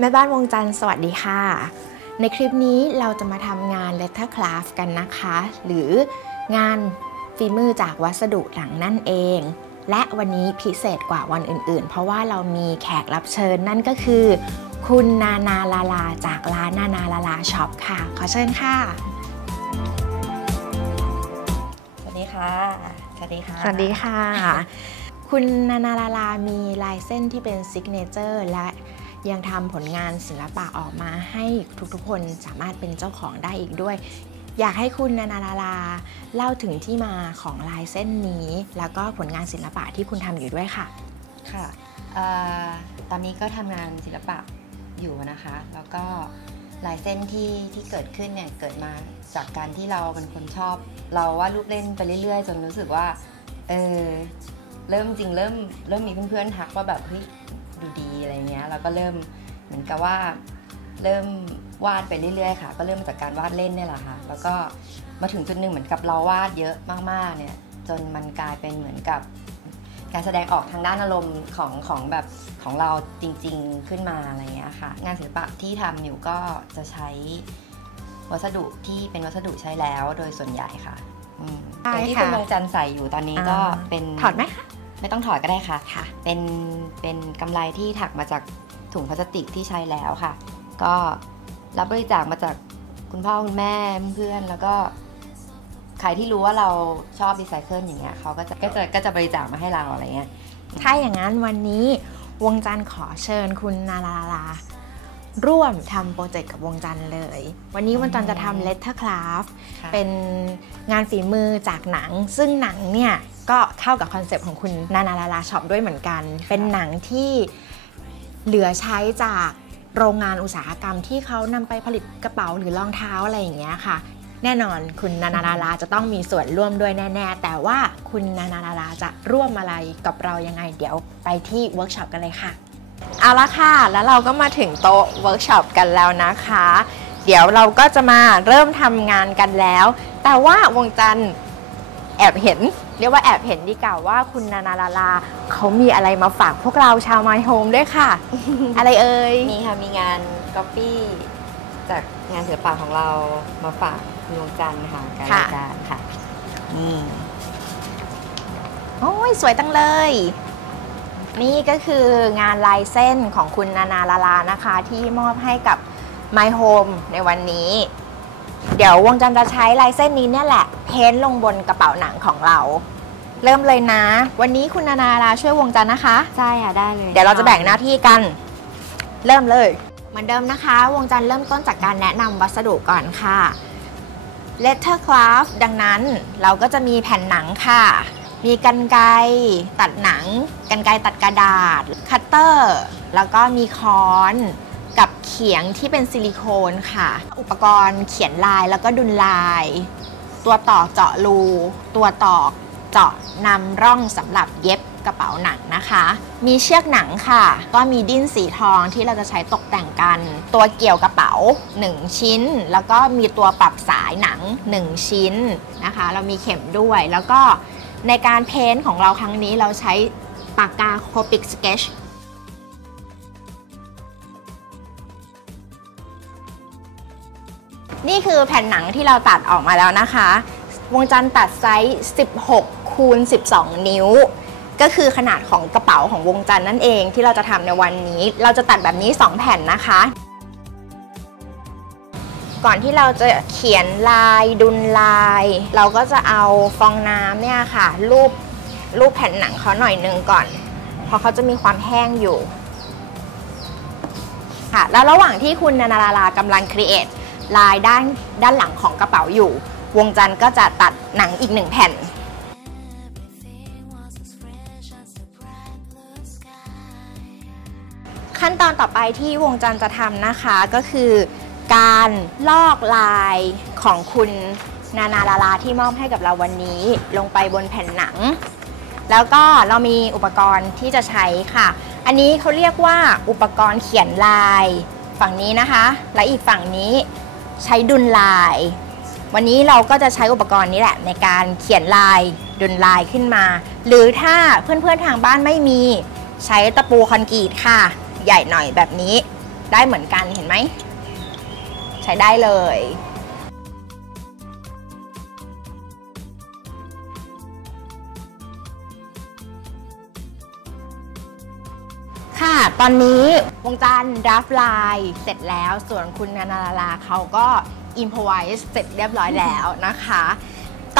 แม่บ้านวงจันทร์สวัสดีค่ะ ในคลิปนี้เราจะมาทำงาน letter craft กันนะคะ หรืองานฝีมือจากวัสดุหลังนั่นเอง และวันนี้พิเศษกว่าวันอื่นๆ เพราะว่าเรามีแขกรับเชิญนั่นก็คือ คุณนานาลาลาจากร้านนานาลาลาช็อปค่ะ ขอเชิญค่ะ สวัสดีค่ะ สวัสดีค่ะ สวัสดีค่ะ คุณนานาลาลามีลายเส้นที่เป็นซิกเนเจอร์และ ยังทำผลงานศิลปะออกมาให้ทุกๆคนสามารถเป็นเจ้าของได้อีกด้วย อยากให้คุณนานาลาลาเล่าถึงที่มาของลายเส้นนี้ แล้วก็ผลงานศิลปะที่คุณทำอยู่ด้วยค่ะ ค่ะออตอนนี้ก็ทำงานศิลปะอยู่นะคะ แล้วก็ลายเส้นที่ที่เกิดขึ้นเนี่ยเกิดมาจากการที่เราเป็นคนชอบ เราว่าดรูปเล่นไปเรื่อยๆ จนรู้สึกว่าเออเริ่มจริงเริ่มเริ่มมีเพื่อนๆทักว่าแบบเฮ้ย ดูดีอะไรเงี้ยแล้วก็เริ่มเหมือนกับว่าเริ่มวาดไปเรื่อยๆค่ะ ก็เริ่มมาจากการวาดเล่นเนี่ยแหละค่ะ แล้วก็มาถึงจุดหนึ่งเหมือนกับเราวาดเยอะมากๆเนี่ยจนมันกลายเป็นเหมือนกับการแสดงออกทางด้านอารมณ์ของของแบบของเราจริงๆขึ้นมาอะไรเงี้ยค่ะ งานศิลปะที่ทำอยู่ก็จะใช้วัสดุที่เป็นวัสดุใช้แล้วโดยส่วนใหญ่ค่ะอืมใช่อย่างที่ค่ะคุณดวงจันทร์ใส่อยู่ตอนนี้ก็อ่าเป็นถอดไหมคะ ไม่ต้องถอดก็ได้ค่ะค่ะ เป็นเป็นกำไรที่ถักมาจากถุงพลาสติกที่ใช้แล้วค่ะ ก็รับบริจาคมาจากคุณพ่อคุณแม่เพื่อนแล้วก็ใครที่รู้ว่าเราชอบรีไซเคิลอย่างเงี้ยเขาก็จะก็จะก็จะบริจาคมาให้เราอะไรเงี้ยถ้าอย่างนั้นวันนี้วงจันทร์ขอเชิญคุณนาลาลา ร่วมทำโปรเจกต์กับวงจันทร์เลย วันนี้วงจันทร์จะทำ letter craft ค่ะเป็นงานฝีมือจากหนัง ซึ่งหนังเนี่ย ก็เข้ากับคอนเซปต์ของคุณนานาลาลาช็อปด้วยเหมือนกัน เป็นหนังที่เหลือใช้จากโรงงานอุตสาหกรรมที่เขานำไปผลิตกระเป๋าหรือรองเท้าอะไรอย่างเงี้ยค่ะ แน่นอนคุณนานาลาลาจะต้องมีส่วนร่วมด้วยแน่ ๆ แต่ว่าคุณนานาลาลาจะร่วมอะไรกับเรายังไง เดี๋ยวไปที่เวิร์กช็อปกันเลยค่ะ เอาละค่ะ แล้วเราก็มาถึงโต๊ะเวิร์กช็อปกันแล้วนะคะ เดี๋ยวเราก็จะมาเริ่มทำงานกันแล้ว แต่ว่าวงจันทร์แอบเห็น เรียกว่าแอบเห็นดีกว่าว่าคุณนานาลาลาเขามีอะไรมาฝากพวกเราชาว My Home ด้วยค่ะ อะไรเอ่ยมีค่ะมีงานก๊อปปี้จากงานศิลปะของเรามาฝากคุณดวงจันทร์ค่ะการค่ะรายการค่ะนี่โอ้ยสวยจังเลย นี่ก็คืองานลายเส้นของคุณนานาลาลานะคะ ที่มอบให้กับ My Home ในวันนี้ เดี๋ยววงจันทร์จะใช้ลายเส้นนี้เนี่ยแหละ เพ้นท์ลงบนกระเป๋าหนังของเรา เริ่มเลยนะ วันนี้คุณนานาลาช่วยวงจันทร์นะคะ ใช่ค่ะได้เลยเดี๋ยวเราจะแบ่งหน้าที่กัน เริ่มเลย เหมือนเดิมนะคะ วงจันทร์เริ่มต้นจากการแนะนำวัสดุก่อนค่ะ letter craft ดังนั้นเราก็จะมีแผ่นหนังค่ะ มีกันไกรตัดหนัง กันไกรตัดกระดาษ คัตเตอร์ แล้วก็มีค้อน กับเขียงที่เป็นซิลิโคนค่ะ อุปกรณ์เขียนลายแล้วก็ดุลลาย ตัวตอกเจาะรู ตัวตอกเจาะนำร่องสำหรับเย็บกระเป๋าหนังนะคะ มีเชือกหนังค่ะ ก็มีดิ้นสีทองที่เราจะใช้ตกแต่งกัน ตัวเกี่ยวกระเป๋า 1 ชิ้น แล้วก็มีตัวปรับสายหนัง 1 ชิ้นนะคะ เรามีเข็มด้วยแล้วก็ในการเพ้นท์ของเราครั้งนี้เราใช้ปากกาโคปิกสเก t นี่คือแผ่นหนังที่เราตัดออกมาแล้วนะคะ วงจันทร์ตัดไซส์ 16 คูณ 12 นิ้ว ก็คือขนาดของกระเป๋าของวงจันทร์นั่นเองที่เราจะทำในวันนี้ เราจะตัดแบบนี้ 2 แผ่นนะคะ ก่อนที่เราจะเขียนลายดุลลาย เราก็จะเอาฟองน้ำเนี่ยค่ะ รูปรูปแผ่นหนังเขาหน่อยนึงก่อน เพราะเขาจะมีความแห้งอยู่ ค่ะ แล้วระหว่างที่คุณนานาลาลากำลังครีเอท ลายด้านด้านหลังของกระเป๋าอยู่ วงจันทร์ก็จะตัดหนังอีกหนึ่งแผ่น ขั้นตอนต่อไปที่วงจันทร์จะทำนะคะก็คือ การลอกลายของคุณนานาลาลาที่มอบให้กับเราวันนี้ลงไปบนแผ่นหนัง แล้วก็เรามีอุปกรณ์ที่จะใช้ค่ะ อันนี้เขาเรียกว่าอุปกรณ์เขียนลาย ฝั่งนี้นะคะ และอีกฝั่งนี้ ใช้ดุลลาย วันนี้เราก็จะใช้อุปกรณ์นี้แหละ ในการเขียนลายดุลลายขึ้นมา หรือถ้าเพื่อนๆทางบ้านไม่มีใช้ตะปูคอนกรีตค่ะ ใหญ่หน่อยแบบนี้ได้เหมือนกันเห็นไหม ใช้ได้เลย ค่ะ ตอนนี้วงจานดราฟไลน์เสร็จแล้ว ส่วนคุณนานาลาลาเขาก็อิมพอไวส์เสร็จเรียบร้อยแล้วนะคะ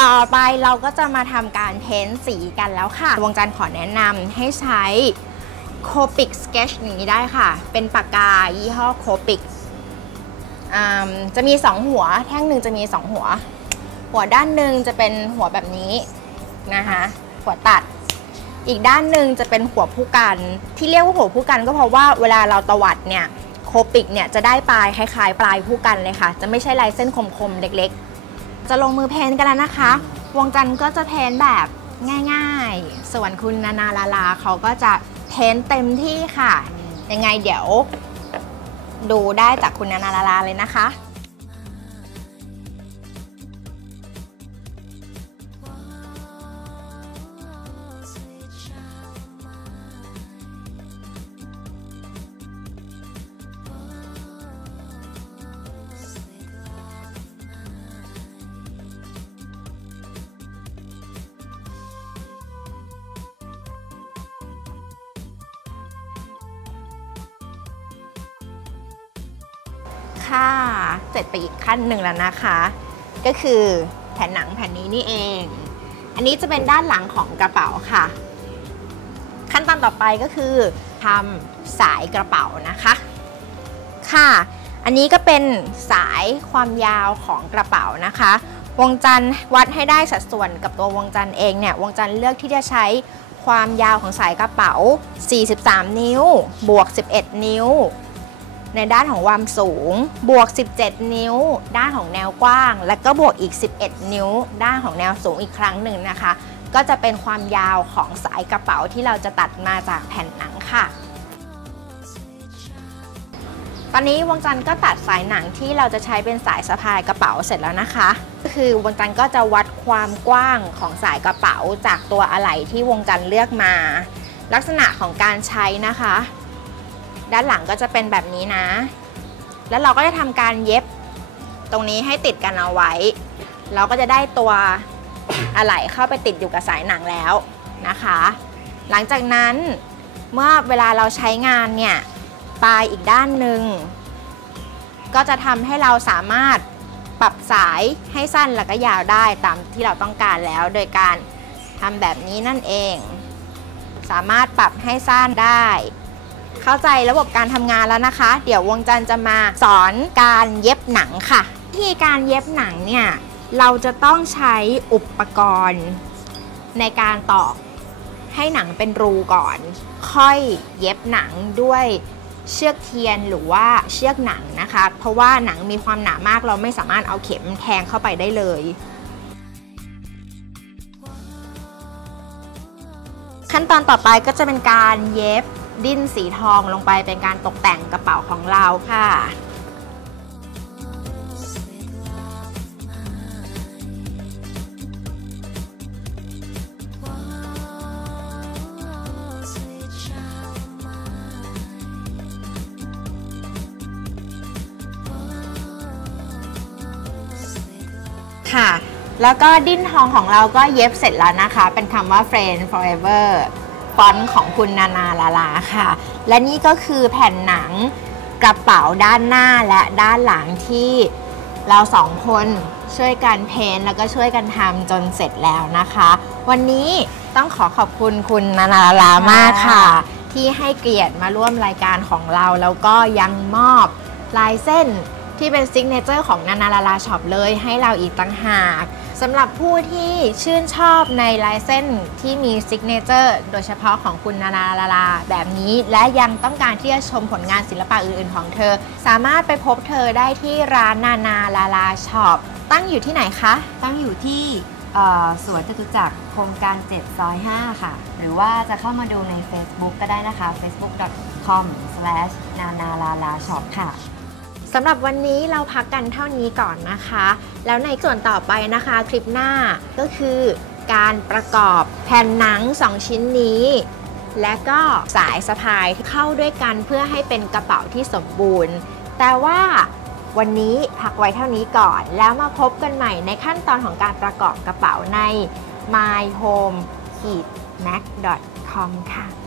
ต่อไปเราก็จะมาทำการเพ้นสีกันแล้วค่ะ วงจันทร์ขอแนะนำให้ใช้ c o p i c Sketch นี้ได้ค่ะ เป็นปากกายี่ห้อ c o p i c จะมี 2 หัว แท่งหนึ่งจะมี 2 หัว หัวด้านหนึ่งจะเป็นหัวแบบนี้นะคะ หัวตัด อีกด้านหนึ่งจะเป็นหัวผู้กัน ที่เรียกว่าหัวผู้กันก็เพราะว่าเวลาเราตวัดเนี่ยโคปิกเนี่ยจะได้ปลายคล้ายๆ ปลายผู้กันเลยค่ะ จะไม่ใช่ลายเส้นคมๆเล็กๆ จะลงมือเพ้นกันแล้วนะคะ วงจันทร์ก็จะเพ้นแบบง่าย ๆ ส่วนคุณนานาลาลาเขาก็จะเพ้นเต็มที่ค่ะ ยังไงเดี๋ยว ดูได้จากคุณนานาลาลาเลยนะคะ ค่ะ เสร็จไปอีกขั้นหนึ่งแล้วนะคะ ก็คือแผ่นหนังแผ่นนี้นี่เอง อันนี้จะเป็นด้านหลังของกระเป๋าค่ะ ขั้นตอนต่อไปก็คือทำสายกระเป๋านะคะ ค่ะ อันนี้ก็เป็นสายความยาวของกระเป๋านะคะ วงจันทร์วัดให้ได้สัดส่วนกับตัววงจันทร์เองเนี่ยวงจันทร์เลือกที่จะใช้ความยาวของสายกระเป๋า 43 นิ้ว บวก 11 นิ้ว ในด้านของความสูง บวก 17 นิ้ว ด้านของแนวกว้าง และก็บวกอีก 11 นิ้ว ด้านของแนวสูงอีกครั้งหนึ่งนะคะ ก็จะเป็นความยาวของสายกระเป๋าที่เราจะตัดมาจากแผ่นหนังค่ะตอนนี้วงจันทร์ก็ตัดสายหนังที่เราจะใช้เป็นสายสะพายกระเป๋าเสร็จแล้วนะคะ ก็คือวงจันทร์ก็จะวัดความกว้างของสายกระเป๋าจากตัวอะไหล่ที่วงจันทร์เลือกมา ลักษณะของการใช้นะคะ ด้านหลังก็จะเป็นแบบนี้นะ แล้วเราก็จะทำการเย็บตรงนี้ให้ติดกันเอาไว้ เราก็จะได้ตัวอะไหล่เข้าไปติดอยู่กับสายหนังแล้วนะคะ หลังจากนั้นเมื่อเวลาเราใช้งานเนี่ยปลายอีกด้านหนึ่งก็จะทำให้เราสามารถปรับสายให้สั้นแล้วก็ยาวได้ตามที่เราต้องการแล้ว โดยการทำแบบนี้นั่นเอง สามารถปรับให้สั้นได้ เข้าใจระบบการทำงานแล้วนะคะ เดี๋ยววงจันทร์จะมาสอนการเย็บหนังค่ะวิธีการเย็บหนังเนี่ยเราจะต้องใช้อุปกรณ์ในการตอกให้หนังเป็นรูก่อน ค่อยเย็บหนังด้วยเชือกเทียนหรือว่าเชือกหนังนะคะ เพราะว่าหนังมีความหนามากเราไม่สามารถเอาเข็มแทงเข้าไปได้เลย ขั้นตอนต่อไปก็จะเป็นการเย็บ ดิ้นสีทองลงไปเป็นการตกแต่งกระเป๋าของเราค่ะค่ะ แล้วก็ดิ้นทองของเราก็เย็บเสร็จแล้วนะคะ เป็นคำว่า friend forever ฟอนต์ของคุณนานาลาลาค่ะ และนี่ก็คือแผ่นหนังกระเป๋าด้านหน้าและด้านหลังที่เราสองคนช่วยกันเพ้นท์แล้วก็ช่วยกันทำจนเสร็จแล้วนะคะ วันนี้ต้องขอขอบคุณคุณนานาลาลามากค่ะ ที่ให้เกียรติมาร่วมรายการของเรา แล้วก็ยังมอบลายเส้นที่เป็นซิกเนเจอร์ของนานาลาลาช็อปเลยให้เราอีกต่างหาก สำหรับผู้ที่ชื่นชอบในลายเส้นที่มีซิกเนเจอร์โดยเฉพาะของคุณนานาลาลาแบบนี้ และยังต้องการที่จะชมผลงานศิลปะอื่นๆของเธอ สามารถไปพบเธอได้ที่ร้านนานาลาลาช็อปตั้งอยู่ที่ไหนคะ ตั้งอยู่ที่เอ่อสวนจตุจักรโครงการ 7 ซอย 5 ค่ะ หรือว่าจะเข้ามาดูใน Facebook ก็ได้นะคะ facebook.com/nanalala-shop ค่ะ สำหรับวันนี้เราพักกันเท่านี้ก่อนนะคะ แล้วในส่วนต่อไปนะคะคลิปหน้าก็คือการประกอบแผ่นหนัง 2 ชิ้นนี้ และก็สายสะพายเข้าด้วยกันเพื่อให้เป็นกระเป๋าที่สมบูรณ์ แต่ว่าวันนี้พักไว้เท่านี้ก่อน แล้วมาพบกันใหม่ในขั้นตอนของการประกอบกระเป๋าใน myhome mac com ค่ะ